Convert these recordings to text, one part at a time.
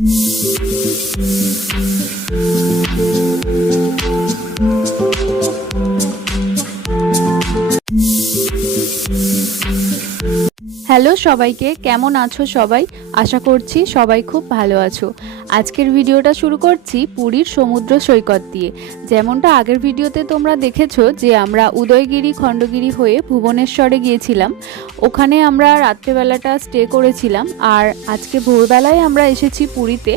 Hello সবাইকে, কেমন আছো সবাই? আশা করছি সবাই খুব ভালো আছো। আজকের ভিডিওটা শুরু করছি পুরীর সমুদ্র সৈকত দিয়ে। যেমনটা আগের ভিডিওতে তোমরা দেখেছো যে আমরা উদয়গিরি খণ্ডগিরি হয়ে ভুবনেশ্বরে গিয়েছিলাম। ওখানে আমরা রাত্রেবেলাটা স্টে করেছিলাম, আর আজকে ভোরবেলায় আমরা এসেছি পুরীতে।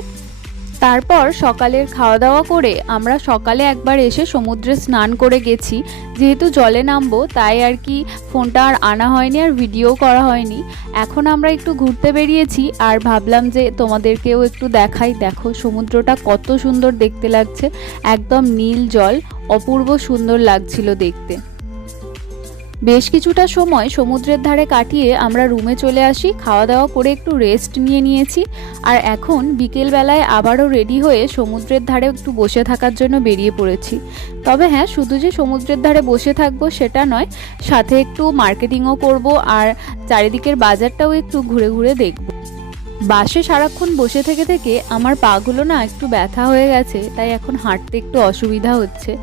তারপর সকালের খাওয়া দাওয়া করে আমরা সকালে একবার এসে সমুদ্রে স্নান করে গেছি। যেহেতু জলে নামবো তাই আর কি ফোনটা আর আনা হয়নি, আর ভিডিও করা হয়নি। এখন আমরা একটু ঘুরতে বেরিয়েছি, আর ভাবলাম যে তোমাদেরকেও একটু দেখাই। দেখো সমুদ্রটা কত সুন্দর দেখতে লাগছে, একদম নীল জল, অপূর্ব সুন্দর লাগছিল দেখতে। বেশ কিছুটা সময় সমুদ্রের ধারে কাটিয়ে আমরা রুমে চলে আসি। খাওয়া দাওয়া করে একটু রেস্ট নিয়েছি, আর এখন বিকেলবেলায় আবারও রেডি হয়ে সমুদ্রের ধারে একটু বসে থাকার জন্য বেরিয়ে পড়েছি। তবে হ্যাঁ, শুধু যে সমুদ্রের ধারে বসে থাকবো সেটা নয়, সাথে একটু মার্কেটিংও করব, আর চারিদিকের বাজারটাও একটু ঘুরে ঘুরে দেখব। বাসে সারাক্ষণ বসে থেকে থেকে আমার পাগুলো না একটু ব্যথা হয়ে গেছে, তাই এখন হাঁটতে একটু অসুবিধা হচ্ছে।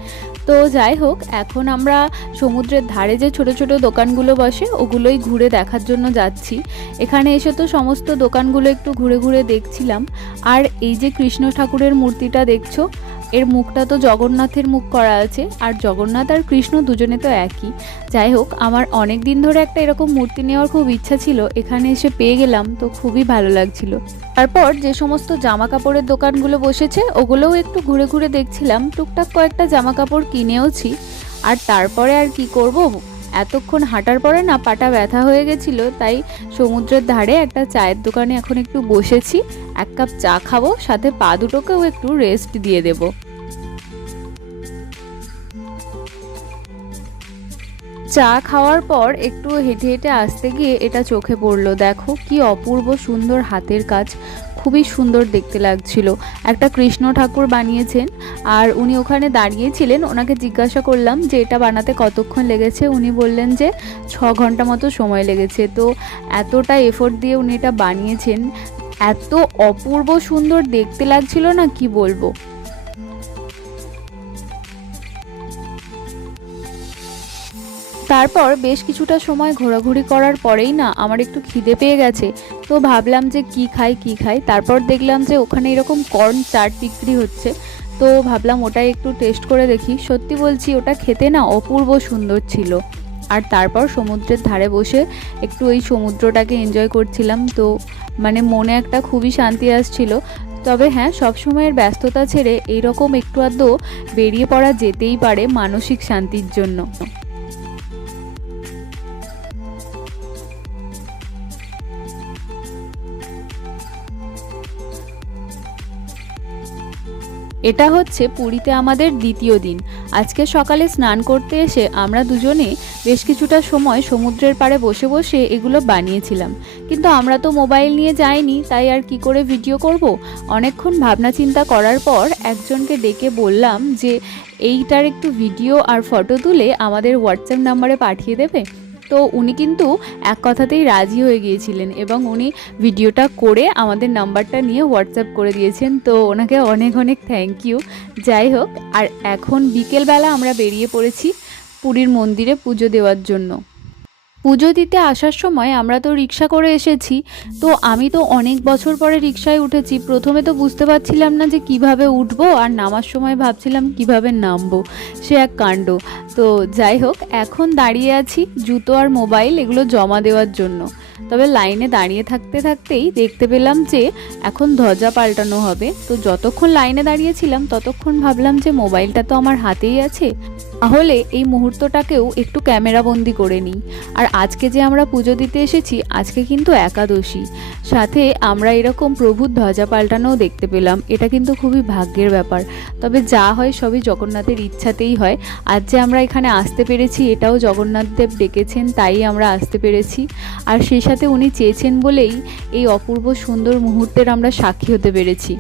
তো যাই হোক, এখন আমরা সমুদ্রের ধারে যে ছোট ছোট দোকানগুলো বসে ওগুলোই ঘুরে দেখার জন্য যাচ্ছি। এখানে এসে তো সমস্ত দোকানগুলো একটু ঘুরে ঘুরে দেখছিলাম। আর এই যে কৃষ্ণ ঠাকুরের মূর্তিটা দেখছো, এর মুখটা তো জগন্নাথের মুখ করা আছে, আর জগন্নাথ আর কৃষ্ণ দুজনে তো একই। যাই হোক, আমার অনেক দিন ধরে একটা এরকম মূর্তি নেওয়ার খুব ইচ্ছা ছিল, এখানে এসে পেয়ে গেলাম, তো খুবই ভালো লাগছিল। তারপর যে সমস্ত জামা কাপড়ের দোকানগুলো বসেছে ওগুলোও একটু ঘুরে ঘুরে দেখছিলাম, টুকটাক কয়েকটা জামা কাপড় কিনেওছি। আর তারপরে আর কি করব, এতক্ষণ হাঁটার পরে না পাটা ব্যথা হয়ে গেছিল, তাই সমুদ্রের ধারে একটা চায়ের দোকানে এখন একটু বসেছি। এক কাপ চা খাবো, সাথে পা দুটোকেও একটু রেস্ট দিয়ে দেব। চা খাওয়ার পর একটু হেঁটে হেঁটে আসতে গিয়ে এটা চোখে পড়লো। দেখো কি অপূর্ব সুন্দর হাতের কাজ, খুবই সুন্দর দেখতে লাগছিল। একটা কৃষ্ণ ঠাকুর বানিয়েছেন, আর উনি ওখানে দাঁড়িয়েছিলেন। ওনাকে জিজ্ঞাসা করলাম যে এটা বানাতে কতক্ষণ লেগেছে। উনি বললেন যে 6 ঘন্টা মতো সময় লেগেছে। তো এতটা এফোর্ট দিয়ে উনি এটা বানিয়েছেন, এত অপূর্ব সুন্দর দেখতে লাগছিল না, কি বলবো। তারপর বেশ কিছুটা সময় ঘোরাঘুরি করার পরেই না আমার একটু খিদে পেয়ে গেছে। তো ভাবলাম যে কি খাই। তারপর দেখলাম যে ওখানে এরকম কর্ন চাট বিক্রি হচ্ছে, তো ভাবলাম ওটাই একটু টেস্ট করে দেখি। সত্যি বলছি, ওটা খেতে না অপূর্ব সুন্দর ছিল। আর তারপর সমুদ্রের ধারে বসে একটু ওই সমুদ্রটাকে এনজয় করছিলাম। তো মানে মনে একটা খুবই শান্তি আসছিল। তবে হ্যাঁ, সবসময়ের ব্যস্ততা ছেড়ে এইরকম একটু আধটু বেরিয়ে পড়া যেতেই পারে মানসিক শান্তির জন্য। এটা হচ্ছে পুরীতে আমাদের দ্বিতীয় দিন। আজকে সকালে স্নান করতে এসে আমরা দুজনে বেশ কিছুটা সময় সমুদ্রের পাড়ে বসে বসে এগুলো বানিয়েছিলাম। কিন্তু আমরা তো মোবাইল নিয়ে যাইনি, তাই আর কি করে ভিডিও করব। অনেকক্ষণ ভাবনা চিন্তা করার পর একজনকে ডেকে বললাম যে এইটার একটু ভিডিও আর ফটো তুলে আমাদের হোয়াটসঅ্যাপ নাম্বারে পাঠিয়ে দেবে। তো উনি কিন্তু এক কথাতেই রাজি হয়ে গিয়েছিলেন, এবং উনি ভিডিওটা করে আমাদের নাম্বারটা নিয়ে হোয়াটসঅ্যাপ করে দিয়েছেন। তো ওনাকে অনেক অনেক থ্যাংক ইউ। যাই হোক, আর এখন বিকেলবেলা আমরা বেরিয়ে পড়েছি পুরীর মন্দিরে পুজো দেওয়ার জন্য। পুজো দিতে আসার সময় আমরা তো রিক্সা করে এসেছি। তো আমি তো অনেক বছর পরে রিক্সায় উঠেছি। প্রথমে তো বুঝতে পারছিলাম না যে কিভাবে উঠবো, আর নামার সময় ভাবছিলাম কিভাবে নামবো, সে এক কাণ্ড। তো যাই হোক, এখন দাঁড়িয়ে আছি জুতো আর মোবাইল এগুলো জমা দেওয়ার জন্য। তবে লাইনে দাঁড়িয়ে থাকতে থাকতেই দেখতে পেলাম যে এখন ধ্বজা পাল্টানো হবে। তো যতক্ষণ লাইনে দাঁড়িয়েছিলাম ততক্ষণ ভাবলাম যে মোবাইলটা তো আমার হাতেই আছে, তাহলে এই মুহূর্তটাকেও একটু ক্যামেরা বন্দি করে নিই। আর আজকে যে আমরা পুজো দিতে এসেছি, আজকে কিন্তু একাদশী, সাথে আমরা এরকম প্রভুর ধ্বজা পাল্টানোও দেখতে পেলাম। এটা কিন্তু খুবই ভাগ্যের ব্যাপার। তবে যা হয় সবই জগন্নাথের ইচ্ছাতেই হয়। আজ যে আমরা এখানে আসতে পেরেছি এটাও জগন্নাথ দেব ডেকেছেন, তাই আমরা আসতে পেরেছি। আর সেই সাথে উনি চেয়েছেন বলেই এই অপূর্ব সুন্দর মুহূর্তের আমরা সাক্ষী হতে পেরেছি।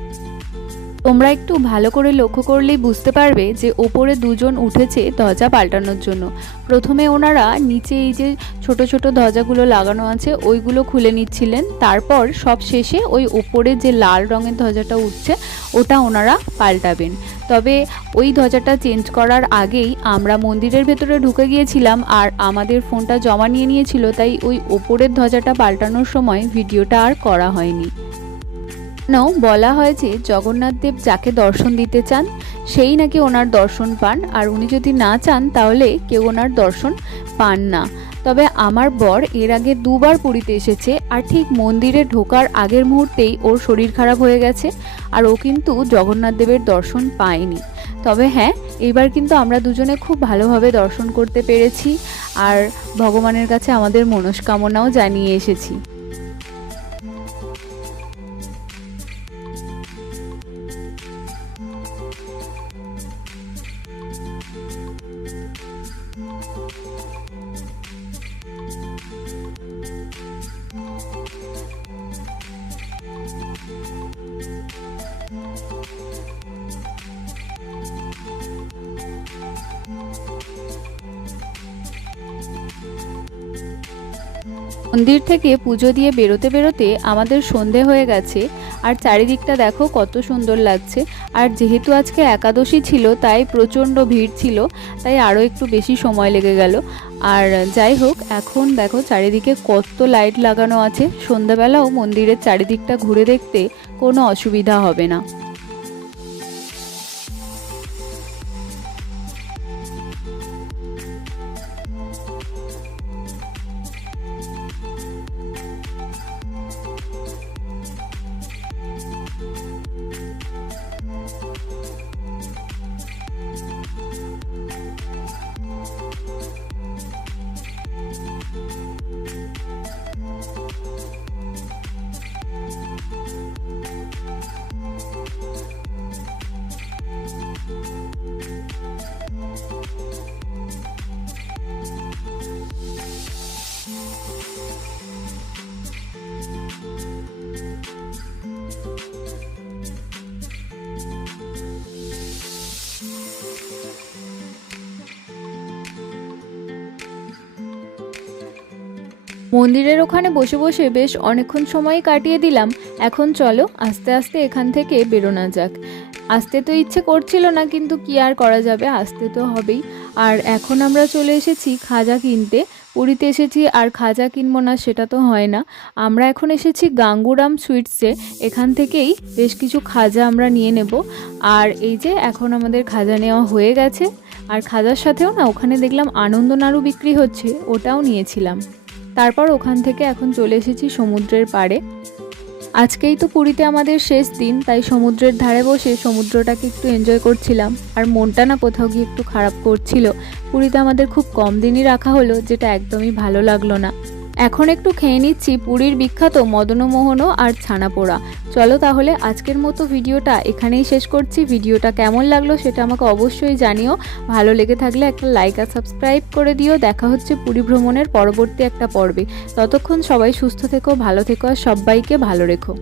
তোমরা একটু ভালো করে লক্ষ্য করলেই বুঝতে পারবে যে ওপরে দুজন উঠেছে ধ্বজা পাল্টানোর জন্য। প্রথমে ওনারা নিচে এই যে ছোট ছোট ধ্বজাগুলো লাগানো আছে ওইগুলো খুলে নিচ্ছিলেন, তারপর সব শেষে ওই ওপরে যে লাল রঙের ধ্বজাটা উঠছে ওটা ওনারা পাল্টাবেন। তবে ওই ধ্বজাটা চেঞ্জ করার আগেই আমরা মন্দিরের ভেতরে ঢুকে গিয়েছিলাম আর আমাদের ফোনটা জমা নিয়ে নিয়েছিল, তাই ওই ওপরের ধ্বজাটা পাল্টানোর সময় ভিডিওটা আর করা হয়নি। বলা হয় যে জগন্নাথ দেব যাকে দর্শন দিতে চান সেই নাকি ওনার দর্শন পান, আর উনি যদি না চান তাহলে কেউ ওনার দর্শন পান না। তবে আমার বর এর আগে দুবার পুরীতে এসেছে আর ঠিক মন্দিরে ঢোকার আগের মুহূর্তেই ওর শরীর খারাপ হয়ে গেছে আর ও কিন্তু জগন্নাথ দেবের দর্শন পায়নি। তবে হ্যাঁ, এবার কিন্তু আমরা দুজনে খুব ভালোভাবে দর্শন করতে পেরেছি আর ভগবানের কাছে আমাদের মনস্কামনাও জানিয়ে এসেছি। মন্দির থেকে পুজো দিয়ে বেরোতে বেরোতে আমাদের সন্ধে হয়ে গেছে আর চারিদিকটা দেখো কত সুন্দর লাগছে। আর যেহেতু আজকে একাদশী ছিল তাই প্রচণ্ড ভিড় ছিল, তাই আরও একটু বেশি সময় লেগে গেল। আর যাই হোক, এখন দেখো চারিদিকে কত লাইট লাগানো আছে, সন্ধ্যাবেলাও মন্দিরের চারিদিকটা ঘুরে দেখতে কোনো অসুবিধা হবে না। মন্দিরের ওখানে বসে বসে বেশ অনেকক্ষণ সময় কাটিয়ে দিলাম। এখন চলো আস্তে আস্তে এখান থেকে বেরোনো যাক। আসতে তো ইচ্ছে করছিল না, কিন্তু কি আর করা যাবে, আসতে তো হবেই। আর এখন আমরা চলে এসেছি খাজা কিনতে। পুরীতে এসেছি আর খাজা কিনবো না সেটা তো হয় না। আমরা এখন এসেছি গাঙ্গুরাম সুইটসে, এখান থেকেই বেশ কিছু খাজা আমরা নিয়ে নেব। আর এই যে এখন আমাদের খাজা নেওয়া হয়ে গেছে, আর খাজার সাথেও না ওখানে দেখলাম আনন্দ নাড়ু বিক্রি হচ্ছে, ওটাও নিয়েছিলাম। তারপর ওখান থেকে এখন চলে এসেছি সমুদ্রের পাড়ে। আজকেই তো পুরীতে আমাদের শেষ দিন, তাই সমুদ্রের ধারে বসে সমুদ্রটাকে একটু এনজয় করছিলাম। আর মনটা না কোথাও গিয়ে একটু খারাপ করছিল। পুরীতে আমাদের খুব কম দিনই রাখা হলো, যেটা একদমই ভালো লাগলো না। এখন একটু খেয়ে নিচ্ছি পুরীর বিখ্যাত মদনমোহন আর ছানা পোড়া। চলো তাহলে আজকের মতো ভিডিওটা এখানেই শেষ করছি। ভিডিওটা কেমন লাগলো সেটা আমাকে অবশ্যই জানিও। ভালো লেগে থাকলে একটা লাইক আর সাবস্ক্রাইব করে দিও। দেখা হচ্ছে পুরী ভ্রমণের পরবর্তী একটা পর্বে। ততক্ষণ সবাই সুস্থ থেকো, ভালো থেকো আর সবাইকে ভালো রেখো।